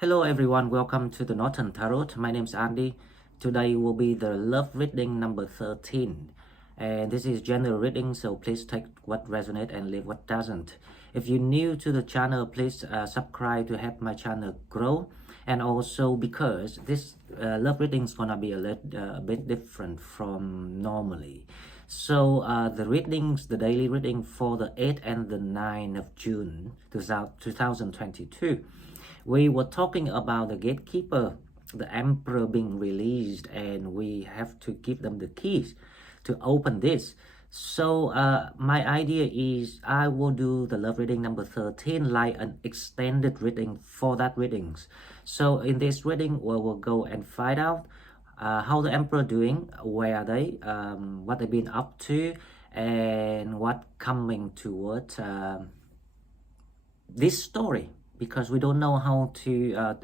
Hello everyone, welcome to the Northern Tarot. My name is Andy. Today will be the love reading number 13. And this is general reading, so please take what resonates and leave what doesn't. If you're new to the channel, please subscribe to help my channel grow. And also because this love reading is gonna be a bit different from normally. So the readings, the daily reading for the 8th and the 9th of June 2022. We were talking about the gatekeeper, the emperor being released, and we have to give them the keys to open this. So my idea is I will do the love reading number 13 like an extended reading for that readings. So in this reading, we will go and find out how the emperor doing, where are they, what they've been up to, and what coming towards this story, because we don't know how to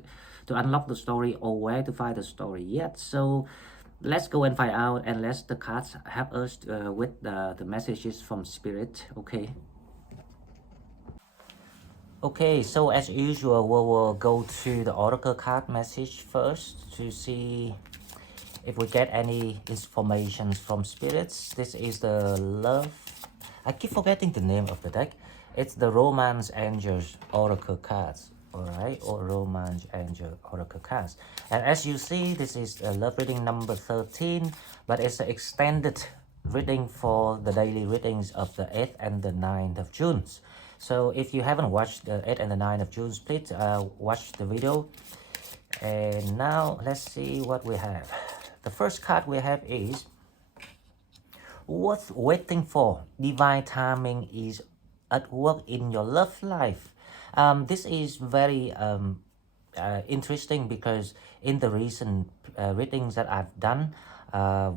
unlock the story or where to find the story yet. So let's go and find out, and let the cards help us with the messages from spirit. Okay, so as usual, we will go to the oracle card message first to see if we get any information from spirits. This is the love, I keep forgetting the name of the deck. It's the Romance Angels Oracle cards, alright, or Romance Angel Oracle cards. And as you see, this is a love reading number 13, but it's an extended reading for the daily readings of the 8th and the 9th of June. So if you haven't watched the 8th and the 9th of June, please watch the video. And now let's see what we have. The first card we have is worth waiting for. Divine timing is at work in your love life. This is very interesting because in the recent readings that I've done,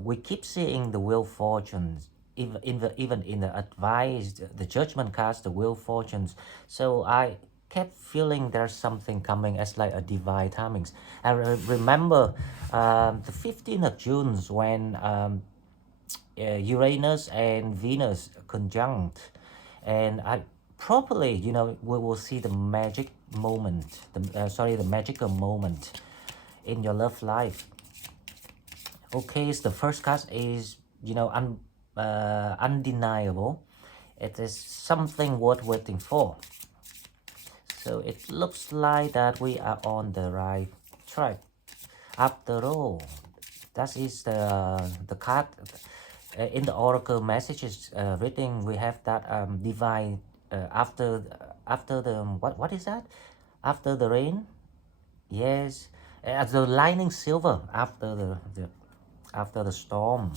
we keep seeing the wheel fortunes, even in the advice, the judgment cards, the wheel fortunes. So I kept feeling there's something coming as like a divine timings. I remember the 15th of June when Uranus and Venus conjunct, and I properly, we will see the magic moment, the magical moment in your love life. Okay, so the first card is, undeniable. It is something worth waiting for. So it looks like that we are on the right track. After all, that is the card in the oracle messages reading. We have that divine after the what is that? After the rain, yes, the lightning silver after the storm.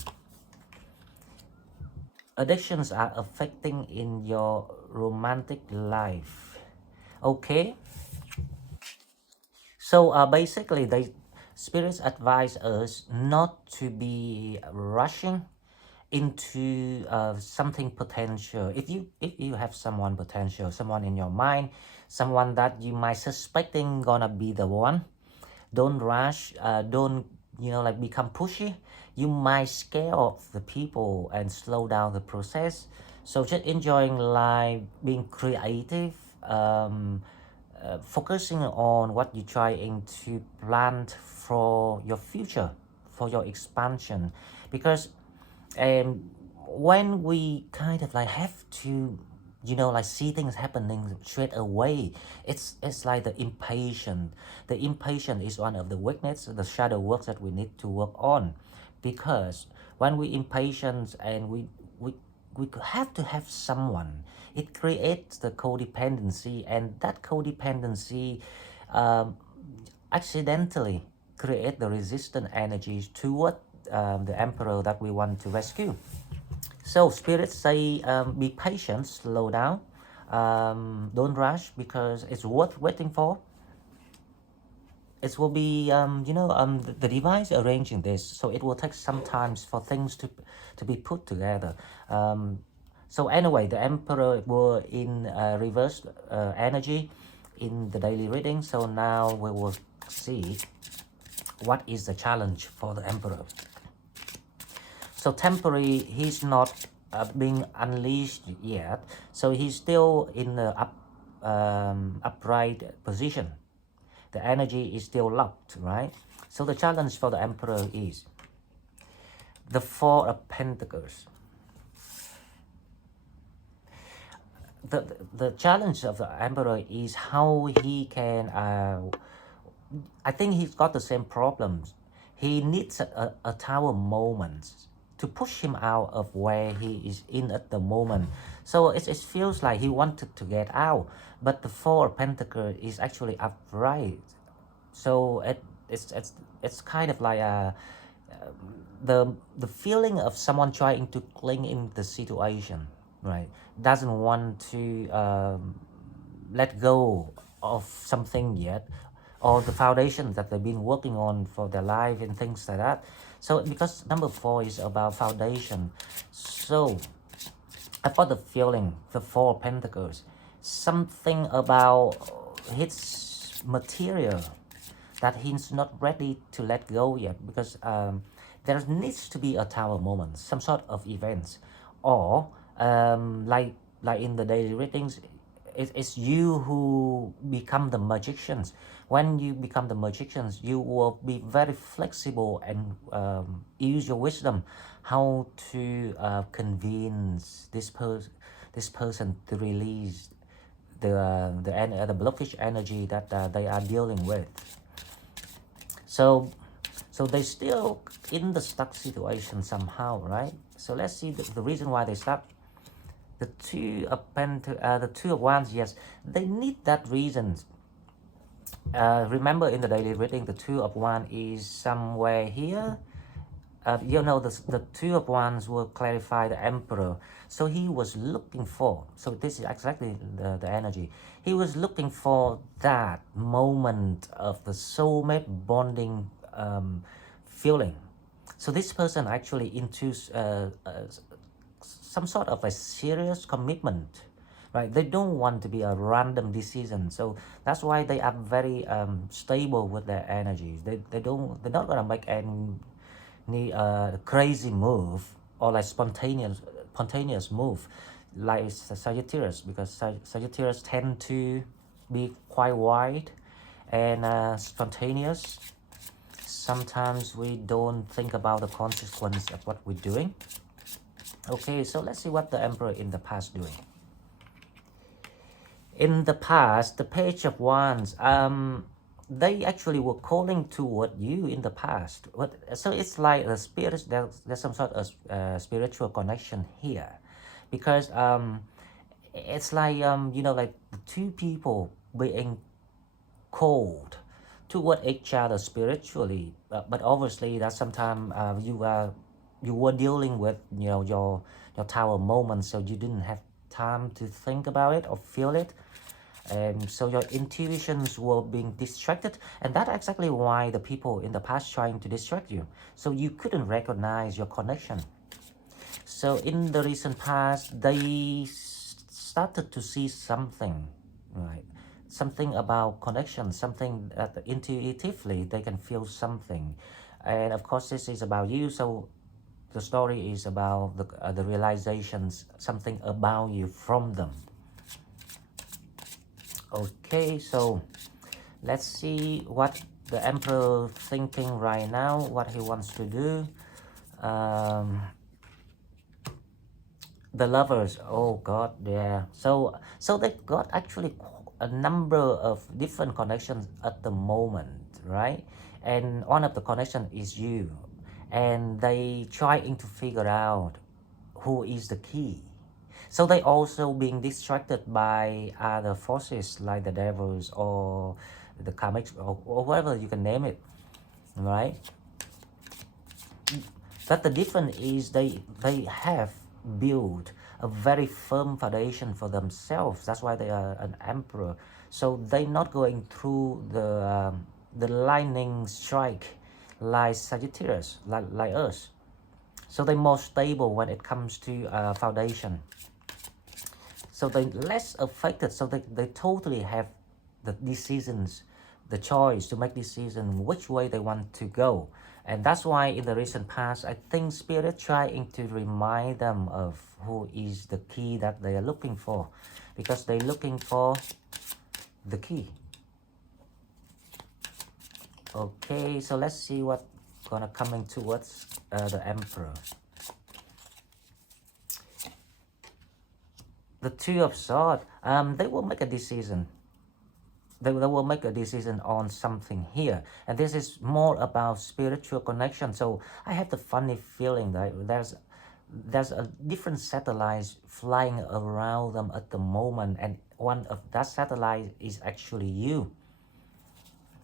Addictions are affecting in your romantic life. Okay, so basically the spirits advise us not to be rushing into something potential. If you have someone potential, someone in your mind, someone that you might suspecting gonna be the one, don't rush. Don't become pushy. You might scare off the people and slow down the process. So just enjoying life, being creative, focusing on what you're trying to plant for your future, for your expansion. Because when we kind of have to see things happening straight away, it's like the impatient is one of the weakness, the shadow works that we need to work on. Because when we impatient and we have to have someone, it creates the codependency, and that codependency accidentally create the resistant energies toward the emperor that we want to rescue. So spirits say be patient, slow down, don't rush, because it's worth waiting for. It will be the device arranging this, so it will take some time for things to be put together. So anyway, the emperor were in reverse energy in the daily reading. So now we will see what is the challenge for the emperor. So temporary, he's not being unleashed yet, so he's still in the upright position. The energy is still locked, right? So the challenge for the Emperor is the Four of Pentacles. The challenge of the Emperor is how he can, I think he's got the same problems. He needs a tower moment to push him out of where he is in at the moment. So it feels like he wanted to get out, but the Four of Pentacles is actually upright. So it's kind of like the feeling of someone trying to cling in the situation, right? Doesn't want to let go of something yet, or the foundation that they've been working on for their life and things like that. So because number 4 is about foundation, so I've got the feeling the Four of Pentacles, something about his material that he's not ready to let go yet, because there needs to be a tower moment, some sort of events, or like in the daily readings, it's you who become the magicians. When you become the magicians, you will be very flexible and use your wisdom how to convince this person to release the blockage energy that they are dealing with. So they still in the stuck situation somehow, right? So let's see the reason why they stuck. The Two of Wands, yes, they need that reason. Remember in the daily reading, the Two of Wands is somewhere here. The Two of Wands will clarify the Emperor. So he was looking for, so this is exactly the energy. He was looking for that moment of the soulmate bonding feeling. So this person actually into some sort of a serious commitment, right? They don't want to be a random decision. So that's why they are very stable with their energies. They're not gonna make any crazy move or like spontaneous move like Sagittarius, because Sagittarius tend to be quite wide and spontaneous. Sometimes we don't think about the consequence of what we're doing. Okay, so let's see what the Emperor in the past doing. In the past, the Page of Wands, they actually were calling toward you in the past. So it's like the spirits, there's some sort of spiritual connection here, because it's like like the two people being called toward each other spiritually, but obviously that sometimes you were dealing with your tower moment, so you didn't have time to think about it or feel it, and so your intuitions were being distracted, and that's exactly why the people in the past trying to distract you, so you couldn't recognize your connection. So in the recent past, they started to see something, right? Something about connection, something that intuitively they can feel something. And of course, this is about you. So the story is about the realizations, something about you from them. Okay, so let's see what the Emperor thinking right now, what he wants to do. The Lovers, oh god, yeah. So they've got actually a number of different connections at the moment, right? And one of the connection is you, and they trying to figure out who is the key. So they also being distracted by other forces like the devils or the karmics, or whatever you can name it, right? But the difference is they have built a very firm foundation for themselves. That's why they are an emperor. So they're not going through the lightning strike like Sagittarius, like us. So they're more stable when it comes to foundation. So they're less affected. So they totally have the decisions, the choice to make decision which way they want to go. And that's why in the recent past, I think Spirit trying to remind them of who is the key that they are looking for, because they're looking for the key. Okay, so let's see what gonna coming towards the Emperor. The Two of Swords. They will make a decision. They will make a decision on something here, and this is more about spiritual connection. So I have the funny feeling that there's a different satellites flying around them at the moment, and one of that satellite is actually you.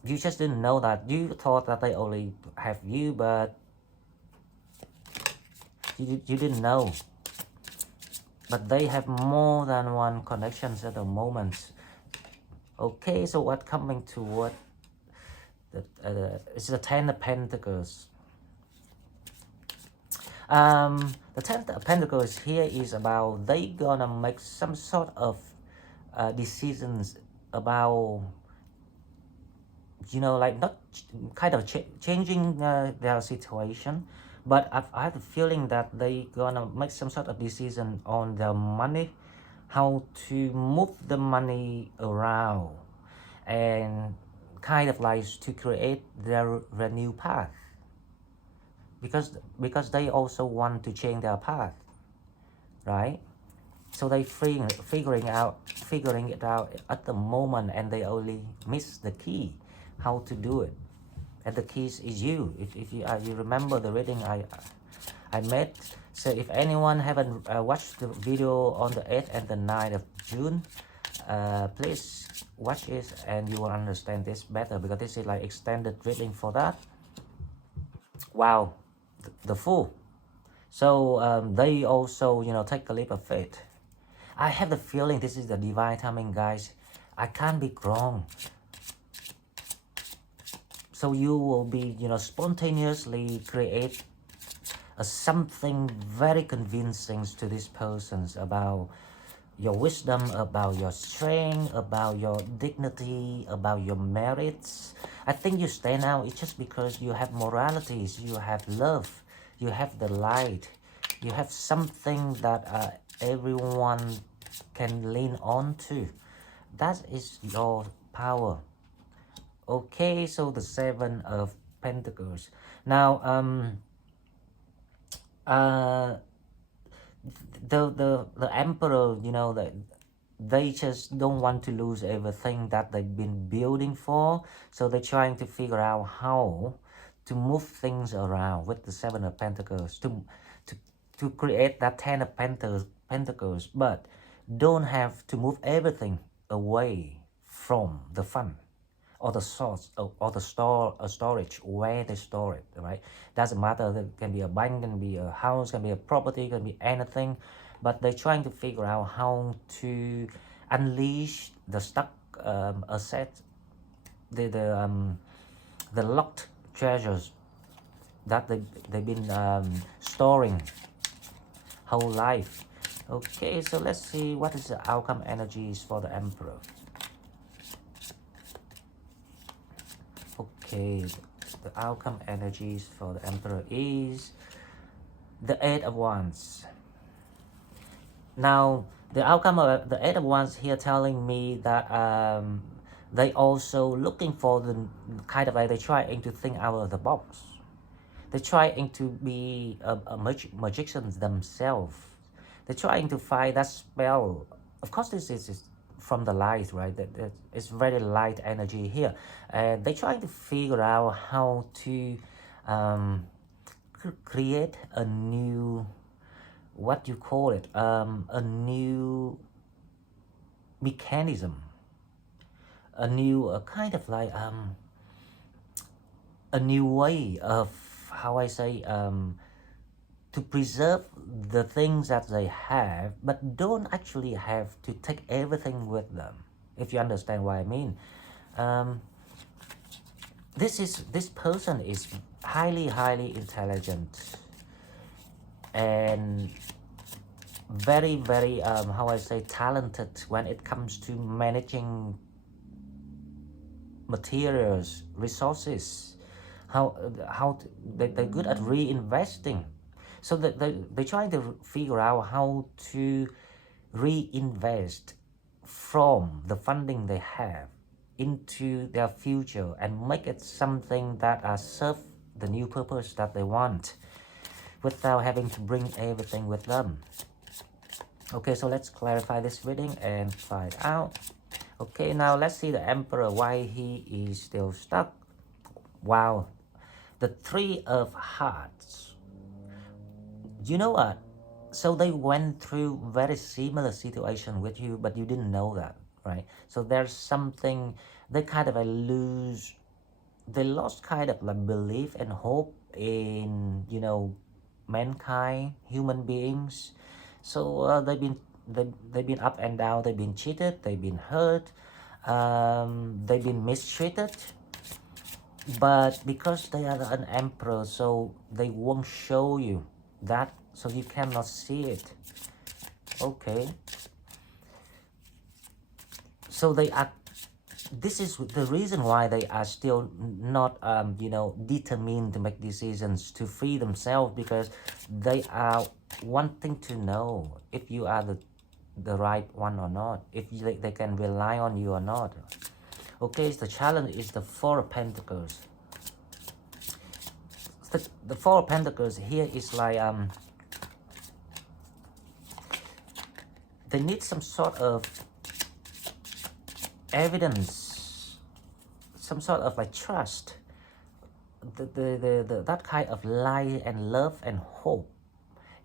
You just didn't know that. You thought that they only have you, but you didn't know. But they have more than one connections at the moment. Okay, so what coming to what? It's the Ten of Pentacles. The Ten of Pentacles here is about they gonna make some sort of decisions about, you know, like not kind of changing their situation, but I have the feeling that they gonna make some sort of decision on their money, how to move the money around, and kind of like to create their new path, because they also want to change their path, right? So they figuring it out at the moment, and they only miss the key how to do it. And the keys is you. If you remember the reading I made. So if anyone haven't watched the video on the 8th and the 9th of June, please watch it and you will understand this better, because this is like extended reading for that. Wow, the Fool. So they also, you know, take a leap of faith. I have the feeling this is the divine timing, guys. I can't be wrong. So you will be, you know, spontaneously create something very convincing to these persons about your wisdom, about your strength, about your dignity, about your merits. I think you stand out. It's just because you have moralities, you have love, you have the light, you have something that everyone can lean on to. That is your power. Okay, so the Seven of Pentacles. Now, the Emperor, you know, that they just don't want to lose everything that they've been building for, so they're trying to figure out how to move things around with the Seven of Pentacles to create that Ten of Pentacles, but don't have to move everything away from the fund or the source or the storage where they store it, right? Doesn't matter. It can be a bank, can be a house, can be a property, can be anything, but they're trying to figure out how to unleash the stuck assets, the locked treasures that they've been storing whole life. Okay, so let's see what is the outcome energies for the Emperor. Okay, the outcome energies for the Emperor is the Eight of Wands. Now, the outcome of the Eight of Wands here telling me that they also looking for the kind of like they're trying to think out of the box. They're trying to be a magicians themselves. They're trying to find that spell. Of course, this is from the light, right? That it's very light energy here. They're trying to figure out how to create a new, what you call it, a new mechanism, a new kind of like a new way of, how I say, to preserve the things that they have, but don't actually have to take everything with them, if you understand what I mean. This person is highly intelligent and very how I say, talented when it comes to managing materials, resources. They're good at reinvesting. So they're trying to figure out how to reinvest from the funding they have. into their future and make it something that serve the new purpose that they want without having to bring everything with them. Okay, so let's clarify this reading and find out. Okay, now let's see the Emperor, why he is still stuck. Wow, the Three of Hearts. You know what? So they went through very similar situation with you, but you didn't know that, right? So there's something, they kind of they lost kind of like belief and hope in, mankind, human beings. So they've been up and down, they've been cheated, they've been hurt, they've been mistreated. But because they are an emperor, so they won't show you that, so you cannot see it. Okay, so they are, this is the reason why they are still not determined to make decisions to free themselves, because they are wanting to know if you are the right one or not, if they can rely on you or not. Okay, so the challenge is the Four of Pentacles. The Four of Pentacles here is like they need some sort of evidence, some sort of like trust, that kind of light and love and hope.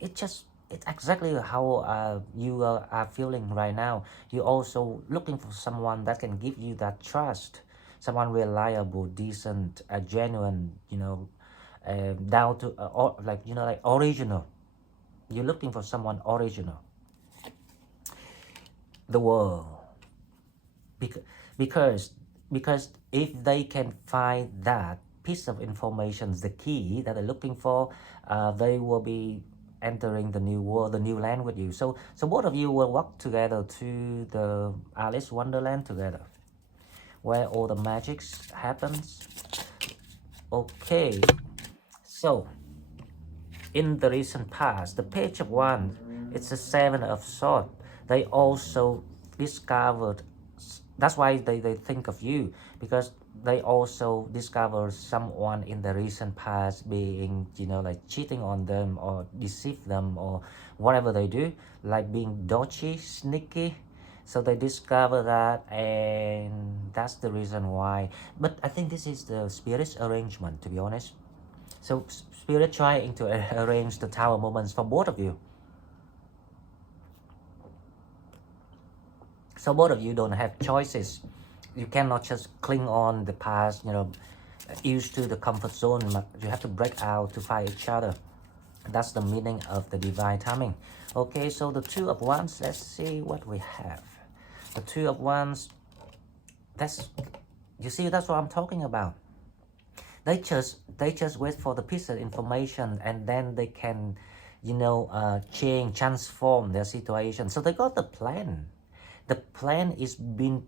It's exactly how you are feeling right now. You're also looking for someone that can give you that trust, someone reliable, decent, genuine, down to or like like original. You're looking for someone original. The world, because because if they can find that piece of information, the key that they're looking for, they will be entering the new world, the new land with you. So both of you will walk together to the Alice Wonderland together, where all the magics happens. Okay, so in the recent past, the Page of Wands, it's the Seven of Swords. They also discovered, that's why they think of you, because they also discover someone in the recent past being, like cheating on them or deceive them or whatever they do, like being dodgy, sneaky. So they discover that, and that's the reason why. But I think this is the spirit's arrangement, to be honest. So spirit trying to arrange the tower moments for both of you. So both of you don't have choices. You cannot just cling on the past, used to the comfort zone. You have to break out to fight each other. That's the meaning of the divine timing. Okay, so the Two of Wands, let's see what we have. The Two of Wands, you see, that's what I'm talking about. They just wait for the piece of information, and then they can, change, transform their situation. So they got the plan. The plan is been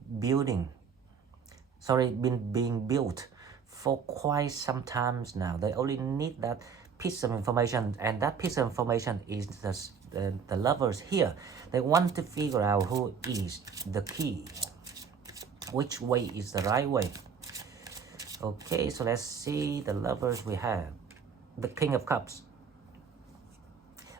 being built for quite some times now. They only need that piece of information, and that piece of information is the lovers here. They want to figure out who is the key, which way is the right way. Okay, so let's see the lovers we have. The King of Cups.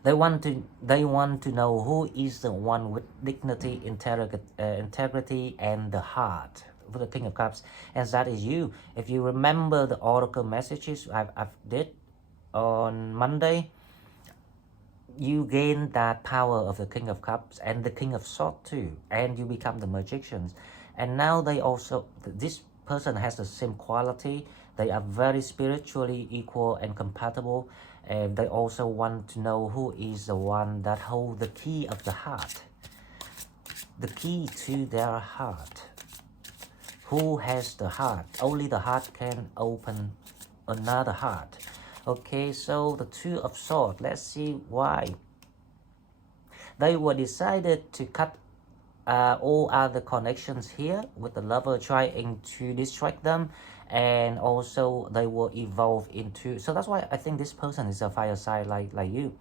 They want to know who is the one with dignity, integrity, and the heart. For the King of Cups, and that is you. If you remember the oracle messages I've did on Monday, you gain that power of the King of Cups and the King of Swords too, and you become the magicians. And now this person has the same quality. They are very spiritually equal and compatible, and they also want to know who is the one that holds the key of the heart, the key to their heart. Who has the heart? Only the heart can open another heart. Okay, so the Two of Swords, let's see why. They were decided to cut all other connections here with the lover trying to distract them, and also they will evolve into, so that's why I think this person is a fire sign like you.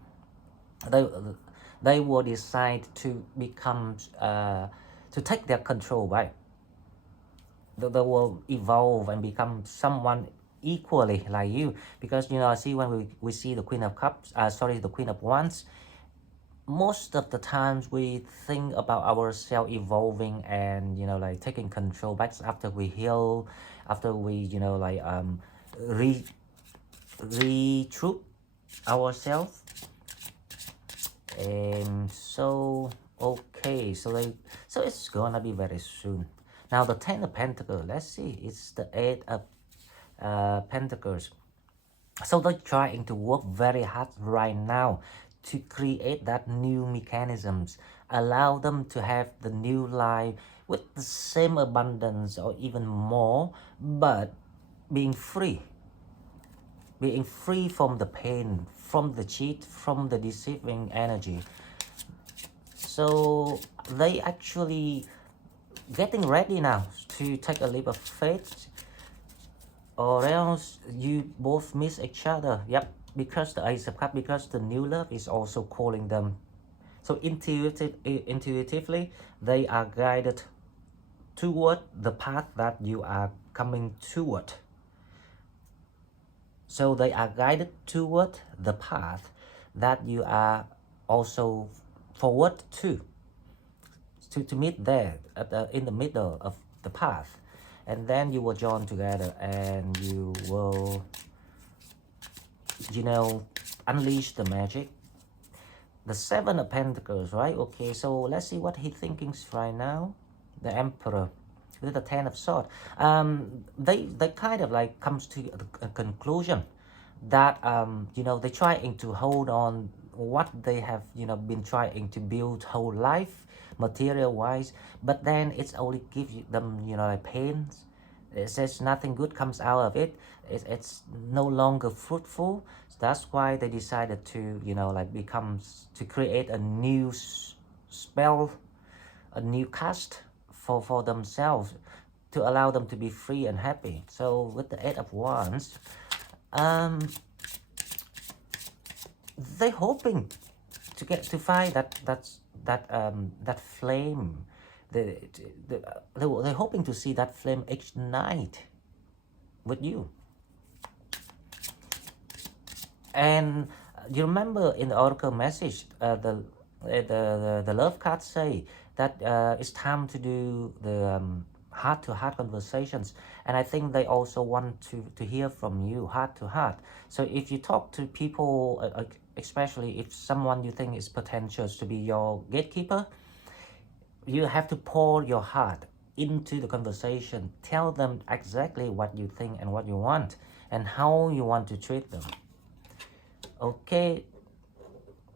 They will decide to become to take their control, right? they will evolve and become someone equally like you. Because I see when we see the Queen of Cups, sorry, the Queen of Wands, most of the times we think about ourselves evolving and like taking control back after we heal, after we re retroop ourselves. And so okay, so it's gonna be very soon. Now the 10 of Pentacles, let's see, it's the 8 of Pentacles. So they're trying to work very hard right now to create that new mechanisms, allow them to have the new life with the same abundance or even more, but being free, from the pain, from the cheat, from the deceiving energy. So they actually getting ready now to take a leap of faith, or else you both miss each other. Yep, because the Ace of Cups, because the new love is also calling them. So intuitively, they are guided toward the path that you are coming toward. So they are guided toward the path that you are also forward to meet there in the middle of the path. And then you will join together and you will unleash the magic. The 7 of Pentacles, right? Okay, so let's see what he's thinking right now. The Emperor with the 10 of Swords. They kind of like comes to a conclusion that they're trying to hold on what they have been trying to build whole life material wise, but then it's only gives them like pains. It says nothing good comes out of it. It's no longer fruitful. So that's why they decided to to create a new spell, a new cast for themselves, to allow them to be free and happy. So with the 8 of Wands, they're hoping to find that flame. They're hoping to see that flame ignite with you. And you remember in the oracle message, the love card say that it's time to do the heart-to-heart conversations, and I think they also want to hear from you heart-to-heart. So if you talk to people, especially if someone you think is potential to be your gatekeeper, you have to pour your heart into the conversation. Tell them exactly what you think and what you want and how you want to treat them. Okay,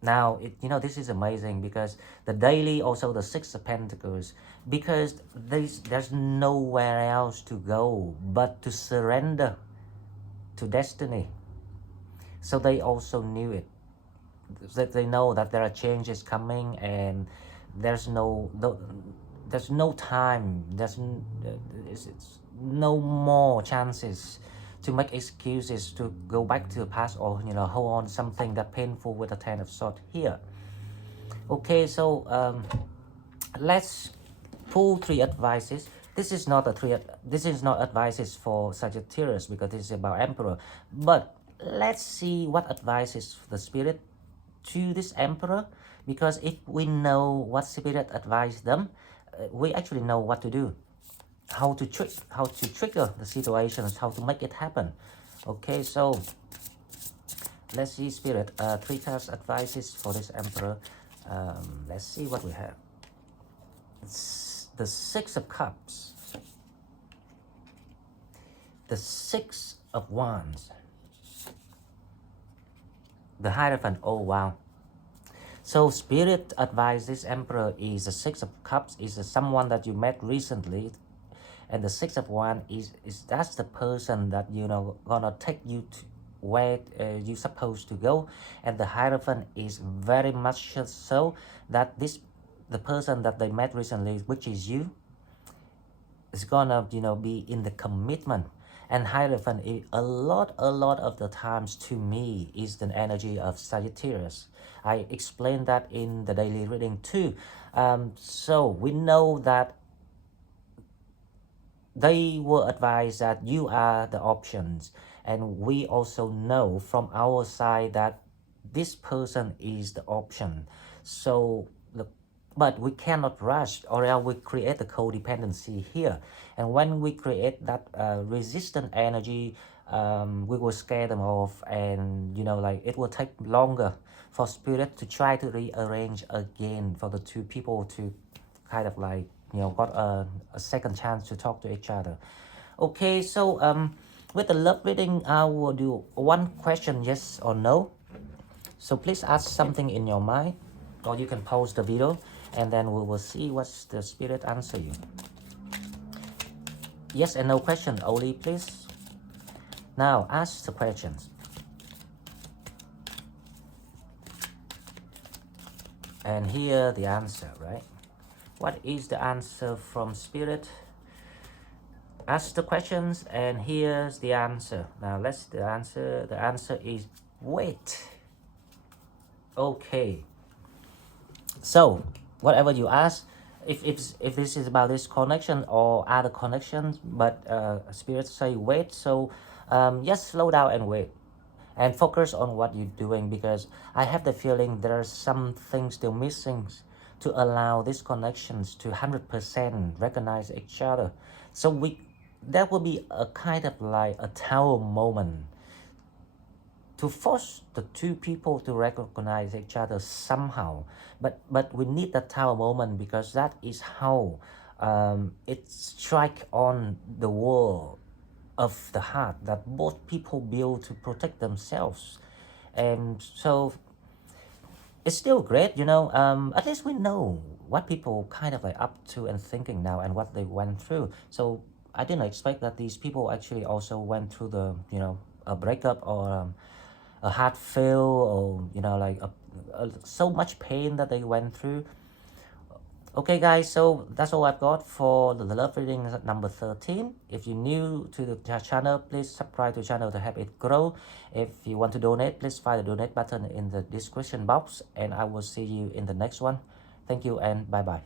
now this is amazing, because the daily, also the 6 of Pentacles, because there's nowhere else to go but to surrender to destiny. So they also knew it, that they know that there are changes coming, and there's no time, it's no more chances to make excuses to go back to the past, or hold on something that painful with the 10 of Swords here. Okay, so let's pull 3 advices. This is not advices for Sagittarius, because this is about Emperor, but let's see what advices the Spirit to this Emperor, because if we know what Spirit advised them, we actually know what to do, how to trigger the situations, how to make it happen. Okay, so let's see Spirit, 3 cards advices for this Emperor. Let's see what we have. It's the 6 of Cups, the 6 of Wands, the Hierophant. Oh wow. So Spirit advice this Emperor is the 6 of Cups, is someone that you met recently, and the 6 of Wands is that's the person that gonna take you to where you're supposed to go. And the Hierophant is very much so that the person that they met recently, which is you, is gonna be in the commitment. And Hierophant, a lot of the times, to me, is the energy of Sagittarius. I explained that in the daily reading too. So we know that they were advised that you are the options, and we also know from our side that this person is the option. So but we cannot rush, or else we create the codependency here. And when we create that resistant energy, we will scare them off, and like it will take longer for spirit to try to rearrange again for the two people to kind of like got a second chance to talk to each other. Okay, so with the love reading, I will do one question, yes or no. So please ask something in your mind, or you can pause the video, and then we will see what's the spirit answer you. Yes and no question only, please. Now ask the questions. And here the answer, right? What is the answer from spirit? Ask the questions, and here's the answer. Now let's the answer. The answer is wait. Okay. So whatever you ask, if this is about this connection or other connections, but spirits say wait. So just slow down and wait, and focus on what you're doing, because I have the feeling there are some things still missing to allow these connections to 100% recognize each other. So that will be a kind of like a tower moment to force the two people to recognize each other somehow. But we need that tower moment, because that is how it strike on the wall of the heart that both people build to protect themselves. And so it's still great, at least we know what people kind of like up to and thinking now, and what they went through. So I didn't expect that these people actually also went through the a breakup, or a heart fail, or like so much pain that they went through. Okay guys, so that's all I've got for the love reading number 13. If you're new to the channel, please subscribe to the channel to help it grow. If you want to donate, please find the donate button in the description box, and I will see you in the next one. Thank you and bye bye.